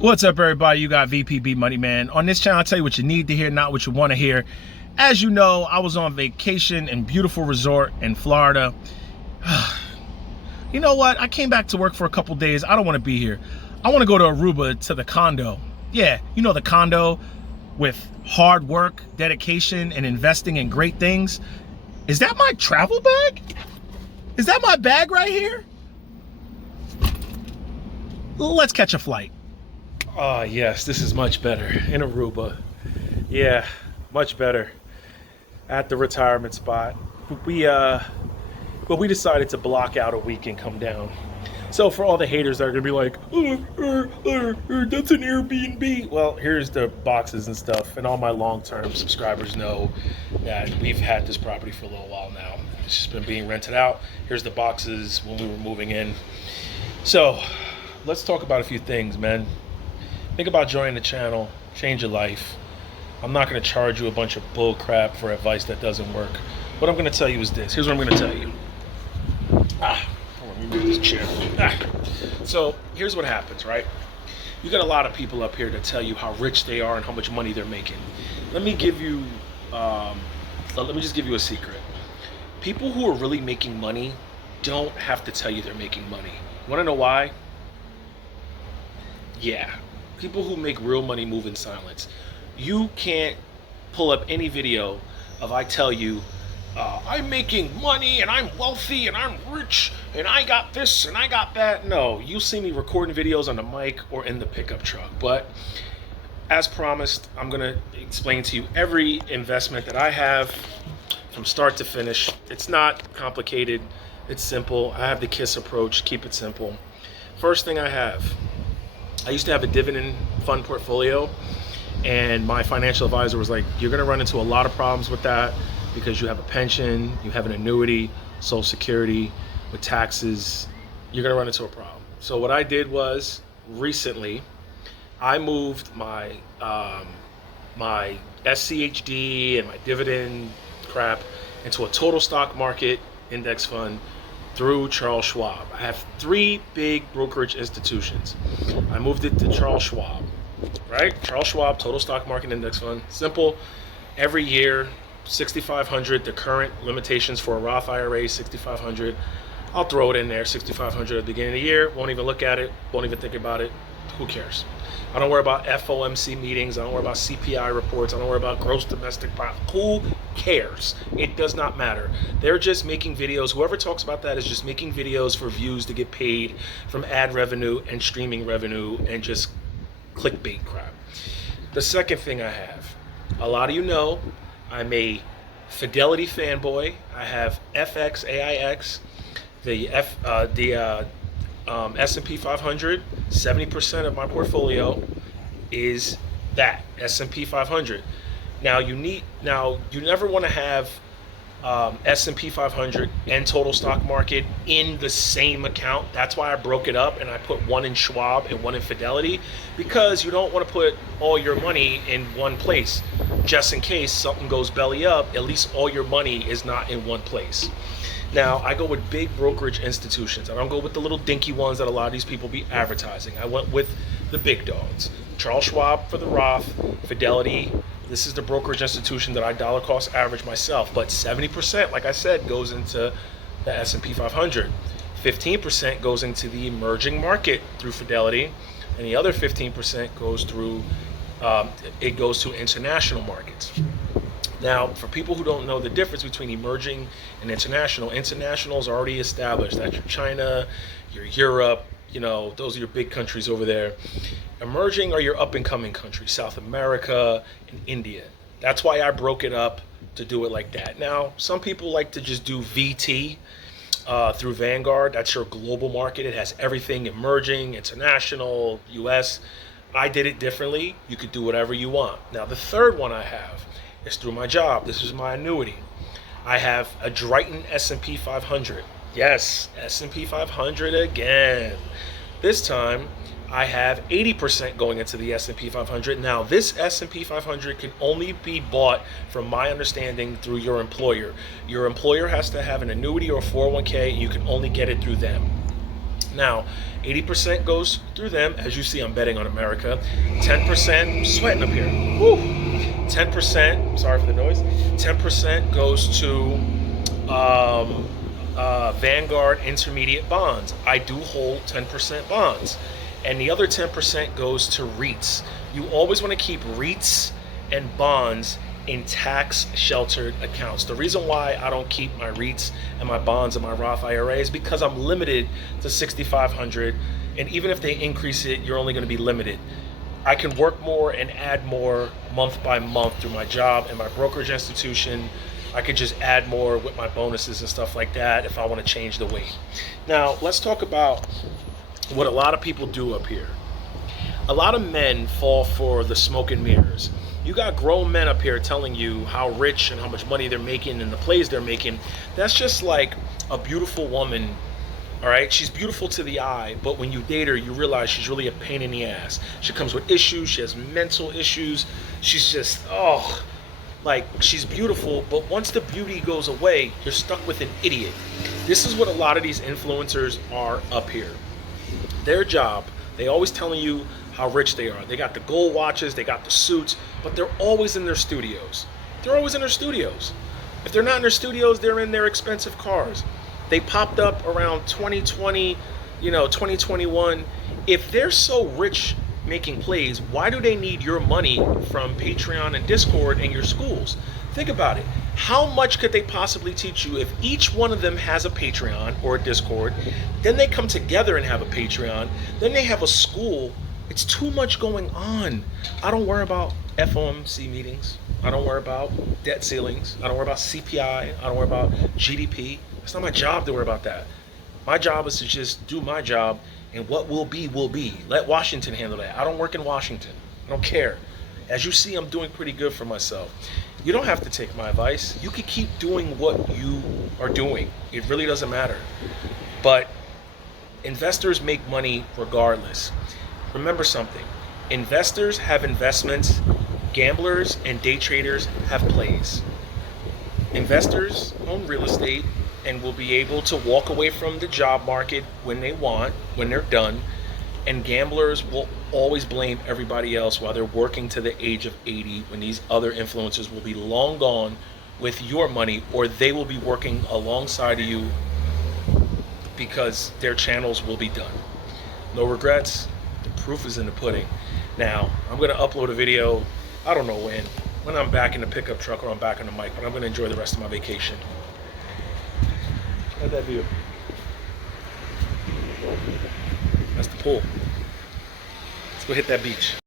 What's up, everybody? You got VPB Money Man. On this channel, I tell you what you need to hear, not what you want to hear. As you know, I was on vacation in beautiful resort in Florida. You know what? I came back to work for a couple days. I don't want to be here. I want to go to Aruba to the condo. Yeah, you know, the condo with hard work, dedication, and investing in great things. Is that my travel bag? Is that my bag right here? Let's catch a flight. Oh, yes, this is much better in Aruba. Yeah, much better at the retirement spot. But we decided to block out a week and come down. So for all the haters that are gonna be like, that's an Airbnb. Well, here's the boxes and stuff. And all my long-term subscribers know that we've had this property for a little while now. It's just been being rented out. Here's the boxes when we were moving in. So let's talk about a few things, man. Think about joining the channel, change your life. I'm not going to charge you a bunch of bull crap for advice that doesn't work. What I'm going to tell you is this. Here's what I'm going to tell you. Let me move this chair. So here's what happens, right? You got a lot of people up here that tell you how rich they are and how much money they're making. Let me give you, let me just give you a secret. People who are really making money don't have to tell you they're making money. You want to know why? Yeah. People who make real money move in silence. You can't pull up any video of I tell you, I'm making money and I'm wealthy and I'm rich and I got this and I got that. No, you'll see me recording videos on the mic or in the pickup truck. But as promised, I'm going to explain to you every investment that I have from start to finish. It's not complicated. It's simple. I have the KISS approach. Keep it simple. First thing I used to have a dividend fund portfolio, and my financial advisor was like, you're gonna run into a lot of problems with that because you have a pension, you have an annuity, Social Security, with taxes, you're gonna run into a problem. So what I did was, recently, I moved my my SCHD and my dividend crap into a total stock market index fund through Charles Schwab. I have 3 big brokerage institutions. I moved it to Charles Schwab, right? Charles Schwab Total Stock Market Index Fund. Simple. Every year, $6,500. The current limitations for a Roth IRA is $6,500. I'll throw it in there, $6,500 at the beginning of the year. Won't even look at it. Won't even think about it. Who cares? I don't worry about FOMC meetings. I don't worry about CPI reports. I don't worry about gross domestic product. Who cares? It does not matter. They're just making videos. Whoever talks about that is just making videos for views to get paid from ad revenue and streaming revenue and just clickbait crap. The second thing I have, a lot of you know, I'm a Fidelity fanboy. I have FX, AIX, the S&P 500, 70% of my portfolio is that S&P 500. Now you never want to have S&P 500 and total stock market in the same account. That's why I broke it up and I put one in Schwab and one in Fidelity, because you don't want to put all your money in one place. Just in case something goes belly up, at least all your money is not in one place. Now, I go with big brokerage institutions. I don't go with the little dinky ones that a lot of these people be advertising. I went with the big dogs. Charles Schwab for the Roth, Fidelity. This is the brokerage institution that I dollar cost average myself. But 70%, like I said, goes into the S&P 500. 15% goes into the emerging market through Fidelity. And the other 15% goes through, it goes to international markets. Now, for people who don't know the difference between emerging and international, international is already established. That's your China, your Europe, you know, those are your big countries over there. Emerging are your up-and-coming countries, South America and India. That's why I broke it up to do it like that. Now, some people like to just do VT through Vanguard. That's your global market. It has everything emerging, international, US. I did it differently. You could do whatever you want. Now, the third one I have is through my job. This is my annuity. I have a Drayton S&P 500. Yes, S&P 500 again. This time, I have 80% going into the S&P 500. Now, this S&P 500 can only be bought, from my understanding, through your employer. Your employer has to have an annuity or 401k, and you can only get it through them. Now, 80% goes through them. As you see, I'm betting on America. 10%, sweating up here. Woo. 10%, sorry for the noise. 10% goes to Vanguard Intermediate Bonds. I do hold 10% bonds. And the other 10% goes to REITs. You always want to keep REITs and bonds in tax sheltered accounts. The reason why I don't keep my REITs and my bonds and my Roth IRA is because I'm limited to 6,500, and even if they increase it, you're only going to be limited. I can work more and add more month by month through my job and my brokerage institution. I could just add more with my bonuses and stuff like that if I want to change the weight. Now, let's talk about what a lot of people do up here. A lot of men fall for the smoke and mirrors. You got grown men up here telling you how rich and how much money they're making and the plays they're making. That's just like a beautiful woman, all right? She's beautiful to the eye, but when you date her, you realize she's really a pain in the ass. She comes with issues. She has mental issues. She's just, like, she's beautiful, but once the beauty goes away, you're stuck with an idiot. This is what a lot of these influencers are up here. Their job, they always telling you how rich they are. They got the gold watches, they got the suits, but they're always in their studios. They're always in their studios. If they're not in their studios, they're in their expensive cars. They popped up around 2020, 2021. If they're so rich making plays, why do they need your money from Patreon and Discord and your schools? Think about it. How much could they possibly teach you if each one of them has a Patreon or a Discord? Then they come together and have a Patreon. Then they have a school. It's too much going on. I don't worry about FOMC meetings. I don't worry about debt ceilings. I don't worry about CPI. I don't worry about GDP. It's not my job to worry about that. My job is to just do my job, and what will be, will be. Let Washington handle that. I don't work in Washington. I don't care. As you see, I'm doing pretty good for myself. You don't have to take my advice. You can keep doing what you are doing. It really doesn't matter. But investors make money regardless. Remember something. Investors have investments. Gamblers and day traders have plays. Investors own real estate and will be able to walk away from the job market when they want, when they're done. And gamblers will always blame everybody else while they're working to the age of 80, when these other influencers will be long gone with your money, or they will be working alongside of you because their channels will be done. No regrets. The proof is in the pudding. Now, I'm going to upload a video, I don't know when I'm back in the pickup truck or I'm back on the mic, but I'm going to enjoy the rest of my vacation. Look at that view. That's the pool. Let's go hit that beach.